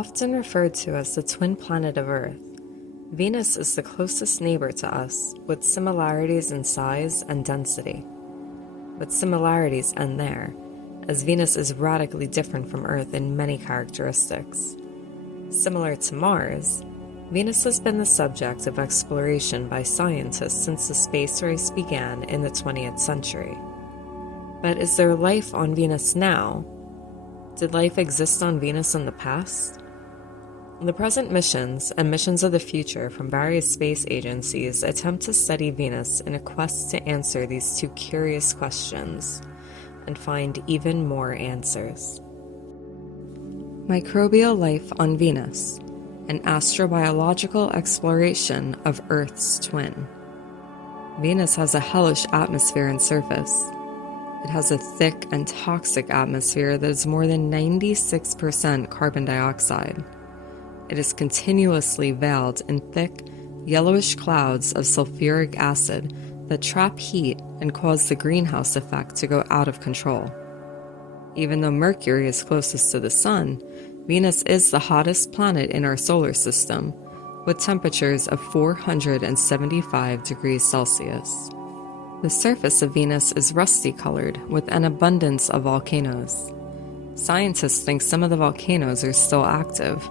Often referred to as the twin planet of Earth, Venus is the closest neighbor to us, with similarities in size and density. But similarities end there, as Venus is radically different from Earth in many characteristics. Similar to Mars, Venus has been the subject of exploration by scientists since the space race began in the 20th century. But is there life on Venus now? Did life exist on Venus in the past? The present missions and missions of the future from various space agencies attempt to study Venus in a quest to answer these two curious questions and find even more answers. Microbial Life on Venus, an astrobiological exploration of Earth's twin. Venus has a hellish atmosphere and surface. It has a thick and toxic atmosphere that is more than 96% carbon dioxide. It is continuously veiled in thick, yellowish clouds of sulfuric acid that trap heat and cause the greenhouse effect to go out of control. Even though Mercury is closest to the Sun, Venus is the hottest planet in our solar system, with temperatures of 475 degrees Celsius. The surface of Venus is rusty-colored, with an abundance of volcanoes. Scientists think some of the volcanoes are still active.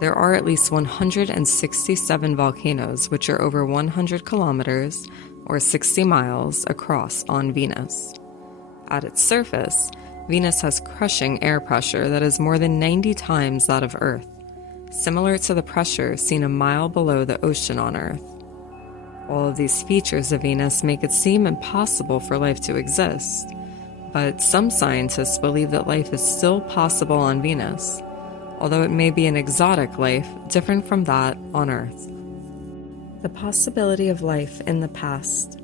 There are at least 167 volcanoes, which are over 100 kilometers, or 60 miles, across on Venus. At its surface, Venus has crushing air pressure that is more than 90 times that of Earth, similar to the pressure seen a mile below the ocean on Earth. All of these features of Venus make it seem impossible for life to exist, but some scientists believe that life is still possible on Venus, although it may be an exotic life different from that on Earth. The possibility of life in the past.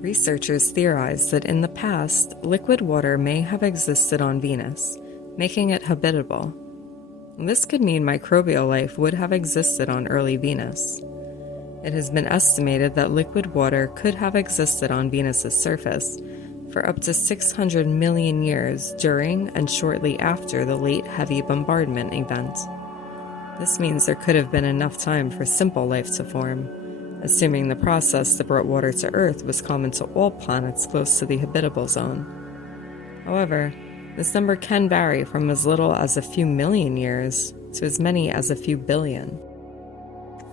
Researchers theorize that in the past, liquid water may have existed on Venus, making it habitable. This could mean microbial life would have existed on early Venus. It has been estimated that liquid water could have existed on Venus's surface for up to 600 million years during and shortly after the late heavy bombardment event. This means there could have been enough time for simple life to form, assuming the process that brought water to Earth was common to all planets close to the habitable zone. However, this number can vary from as little as a few million years to as many as a few billion.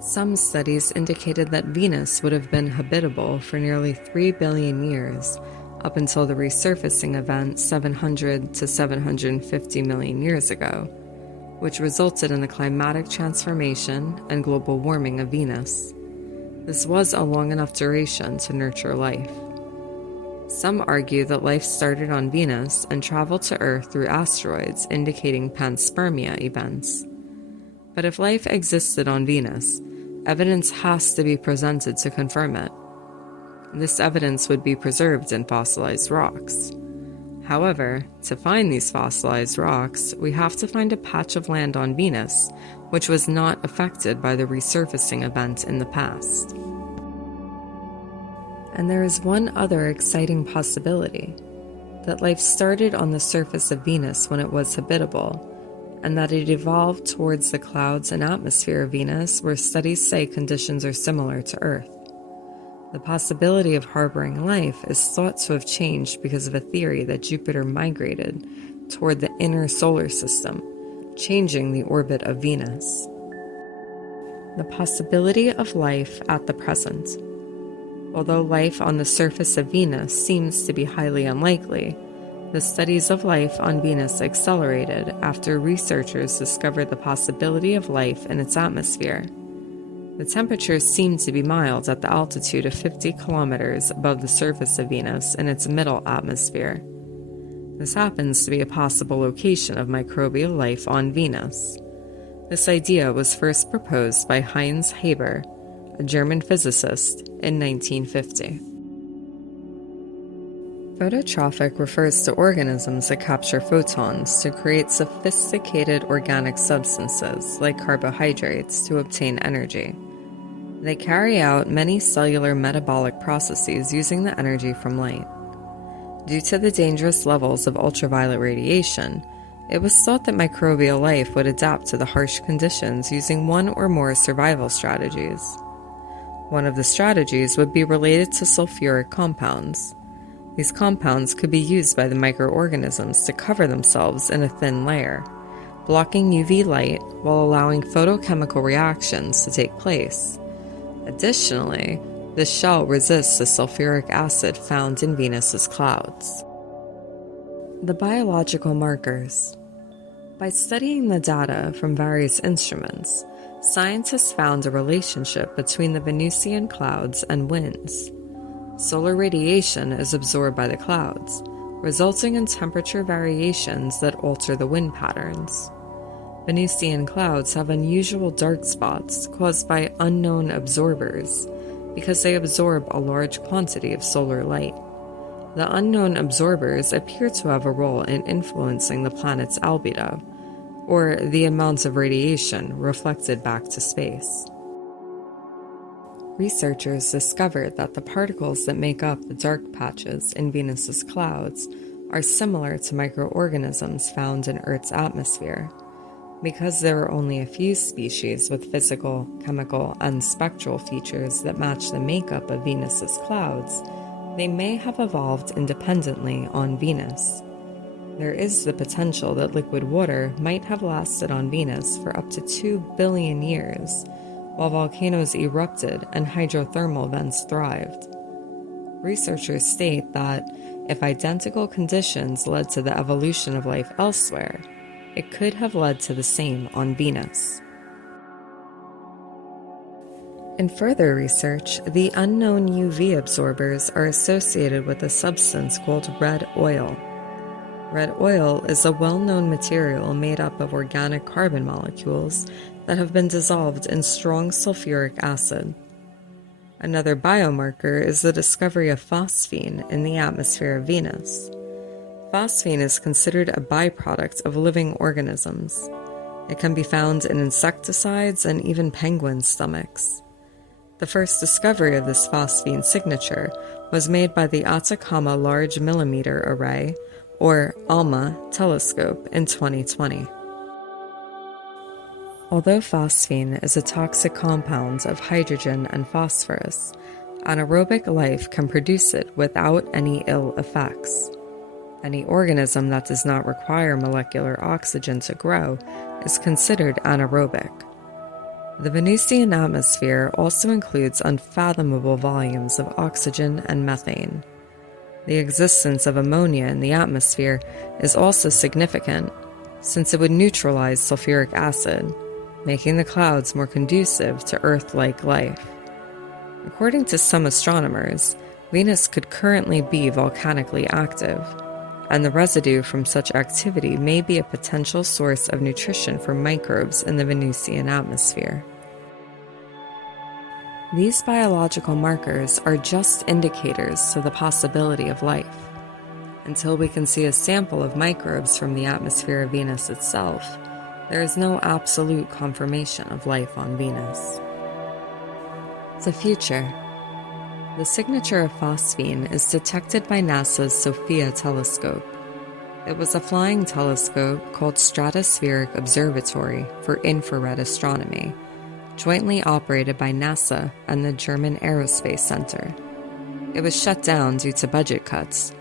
Some studies indicated that Venus would have been habitable for nearly 3 billion years, up until the resurfacing event 700 to 750 million years ago, which resulted in the climatic transformation and global warming of Venus. This was a long enough duration to nurture life. Some argue that life started on Venus and traveled to Earth through asteroids, indicating panspermia events. But if life existed on Venus, evidence has to be presented to confirm it. This evidence would be preserved in fossilized rocks. However, to find these fossilized rocks, we have to find a patch of land on Venus which was not affected by the resurfacing event in the past. And there is one other exciting possibility, that life started on the surface of Venus when it was habitable, and that it evolved towards the clouds and atmosphere of Venus where studies say conditions are similar to Earth. The possibility of harboring life is thought to have changed because of a theory that Jupiter migrated toward the inner solar system, changing the orbit of Venus. The possibility of life at the present. Although life on the surface of Venus seems to be highly unlikely, the studies of life on Venus accelerated after researchers discovered the possibility of life in its atmosphere. The temperatures seem to be mild at the altitude of 50 kilometers above the surface of Venus in its middle atmosphere. This happens to be a possible location of microbial life on Venus. This idea was first proposed by Heinz Haber, a German physicist, in 1950. Phototrophic refers to organisms that capture photons to create sophisticated organic substances like carbohydrates to obtain energy. They carry out many cellular metabolic processes using the energy from light. Due to the dangerous levels of ultraviolet radiation, It was thought that microbial life would adapt to the harsh conditions using one or more survival strategies. One of the strategies would be related to sulfuric compounds. These compounds could be used by the microorganisms to cover themselves in a thin layer, blocking UV light while allowing photochemical reactions to take place. Additionally, the shell resists the sulfuric acid found in Venus's clouds. The biological markers. By studying the data from various instruments, scientists found a relationship between the Venusian clouds and winds. Solar radiation is absorbed by the clouds, resulting in temperature variations that alter the wind patterns. Venusian clouds have unusual dark spots caused by unknown absorbers because they absorb a large quantity of solar light. The unknown absorbers appear to have a role in influencing the planet's albedo, or the amount of radiation reflected back to space. Researchers discovered that the particles that make up the dark patches in Venus's clouds are similar to microorganisms found in Earth's atmosphere. Because there are only a few species with physical, chemical, and spectral features that match the makeup of Venus's clouds, they may have evolved independently on Venus. There is the potential that liquid water might have lasted on Venus for up to 2 billion years, while volcanoes erupted and hydrothermal vents thrived. Researchers state that if identical conditions led to the evolution of life elsewhere, it could have led to the same on Venus. In further research, the unknown UV absorbers are associated with a substance called red oil. Red oil is a well-known material made up of organic carbon molecules that have been dissolved in strong sulfuric acid. Another biomarker is the discovery of phosphine in the atmosphere of Venus. Phosphine is considered a byproduct of living organisms. It can be found in insecticides and even penguin stomachs. The first discovery of this phosphine signature was made by the Atacama Large Millimeter Array, or ALMA, telescope in 2020. Although phosphine is a toxic compound of hydrogen and phosphorus, anaerobic life can produce it without any ill effects. Any organism that does not require molecular oxygen to grow is considered anaerobic. The Venusian atmosphere also includes unfathomable volumes of oxygen and methane. The existence of ammonia in the atmosphere is also significant, since it would neutralize sulfuric acid, making the clouds more conducive to Earth-like life. According to some astronomers, Venus could currently be volcanically active, and the residue from such activity may be a potential source of nutrition for microbes in the Venusian atmosphere. These biological markers are just indicators to the possibility of life. Until we can see a sample of microbes from the atmosphere of Venus itself, there is no absolute confirmation of life on Venus. The future. The signature of phosphine is detected by NASA's SOFIA telescope. It was a flying telescope called Stratospheric Observatory for Infrared Astronomy, jointly operated by NASA and the German Aerospace Center. It was shut down due to budget cuts,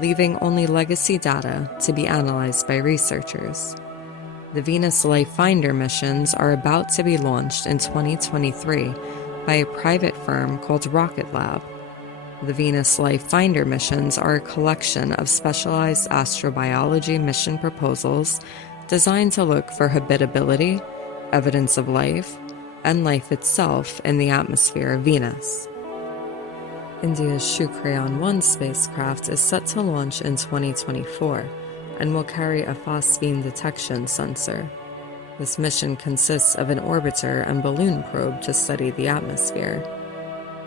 leaving only legacy data to be analyzed by researchers. The Venus Life Finder missions are about to be launched in 2023 by a private firm called Rocket Lab. The Venus Life Finder missions are a collection of specialized astrobiology mission proposals designed to look for habitability, evidence of life, and life itself in the atmosphere of Venus. India's Shukran-1 spacecraft is set to launch in 2024 and will carry a phosphine detection sensor. This mission consists of an orbiter and balloon probe to study the atmosphere.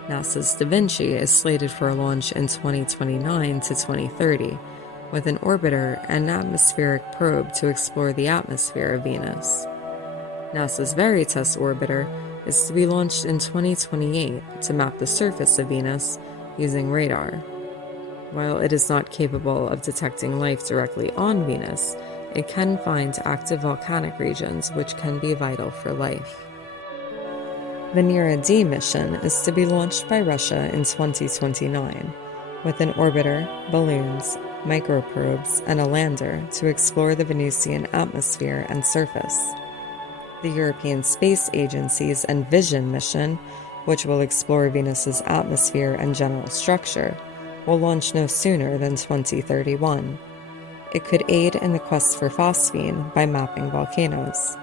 NASA's Da Vinci is slated for a launch in 2029 to 2030, with an orbiter and atmospheric probe to explore the atmosphere of Venus. NASA's Veritas orbiter is to be launched in 2028 to map the surface of Venus using radar. While it is not capable of detecting life directly on Venus, it can find active volcanic regions which can be vital for life. Venera D mission is to be launched by Russia in 2029, with an orbiter, balloons, microprobes, and a lander to explore the Venusian atmosphere and surface. The European Space Agency's Envision mission, which will explore Venus's atmosphere and general structure, will launch no sooner than 2031. It could aid in the quest for phosphine by mapping volcanoes.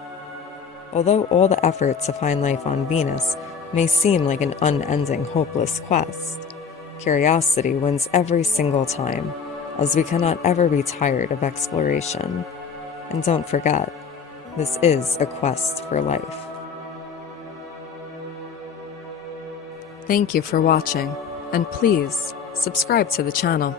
Although all the effort to find life on Venus may seem like an unending, hopeless quest, curiosity wins every single time, as we cannot ever be tired of exploration. And don't forget, this is a quest for life. Thank you for watching, and please subscribe to the channel.